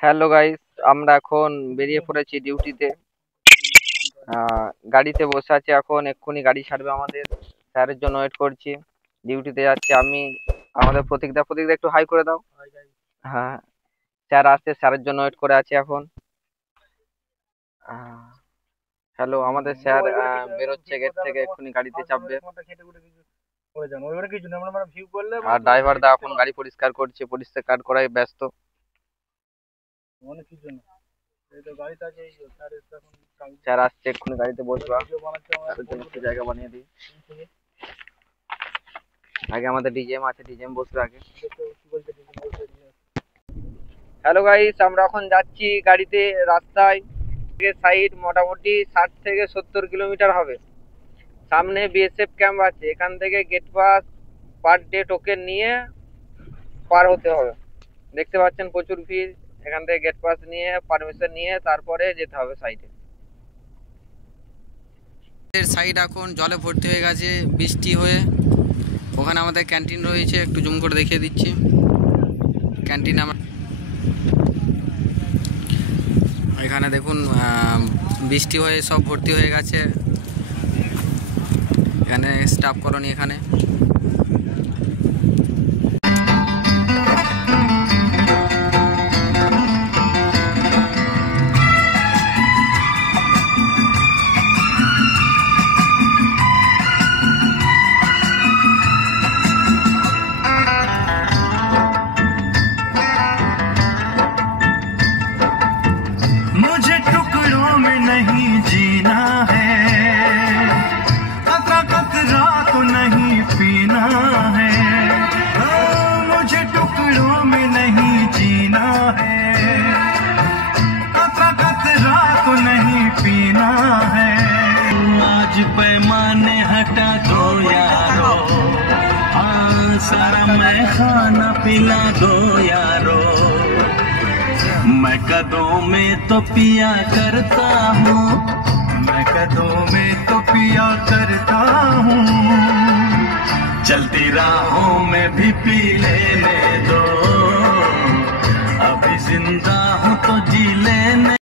Hello guys, আমরা এখন বেরিয়ে পড়েছি ডিউটিতে। গাড়িতে বসে আছি এখন, এক্ষুনি গাড়ি ছাড়বে আমাদের। স্যারের জন্য ওয়েট করছি। ডিউটিতে যাচ্ছি আমি। আমাদের প্রতীকদা, প্রতীকদা একটু হাই করে দাও। হ্যাঁ, স্যার আসছে, স্যারের জন্য ওয়েট করে আছি এখন। হ্যালো, আমাদের স্যার বেরোচ্ছে গেট থেকে, এক্ষুনি গাড়িতে চাপবে। আর ড্রাইভার দা এখন গাড়ি পরিষ্কার করছে, পরিষ্কার করায় ব্যস্ত। স্যার আসছে, এক্ষুনি গাড়িতে বসবা। স্যারের জন্য একটু জায়গা বানিয়ে দিই। আগে আমাদের ডিজেএম আছে, ডিজেএম বসবে আগে। হ্যালো গাইস, আমরা এখন যাচ্ছি গাড়িতে। রাস্তায় সাইড মোটামুটি 60 থেকে 70 কিলোমিটার হবে। সামনে বিএসএফ ক্যাম্প আছে, এখান থেকে gate pass per day token নিয়ে পার হতে হবে। দেখতে পাচ্ছেন প্রচুর ভিড়। এখান থেকে গেট পাস নিয়ে পারমিশন নিয়ে তারপরে যেতে হবে সাইডে। সাইড এখন জলে ভর্তি হয়ে গেছে বৃষ্টি হয়ে। ওখানে আমাদের ক্যান্টিন রয়েছে, একটু জুম করে দেখিয়ে দিচ্ছি। ক্যান্টিন আমার এখানে দেখুন, বৃষ্টি হয়ে সব ভর্তি হয়ে গেছে। এখানে স্টাফ কলোনি এখানে। मुझे टुकड़ों में नहीं जीना है, कतरा कतरा तो नहीं पीना है। मुझे टुकड़ों में नहीं जीना है, कतरा कतरा तो नहीं पीना है। आज पैमाने हटा दो यारो, हाँ सारा मैं खाना पिला दो यारो। मैं कदों में तो पिया करता हूँ, मैं कदों में तो पिया करता हूँ। चलती राहों में भी पी लेना।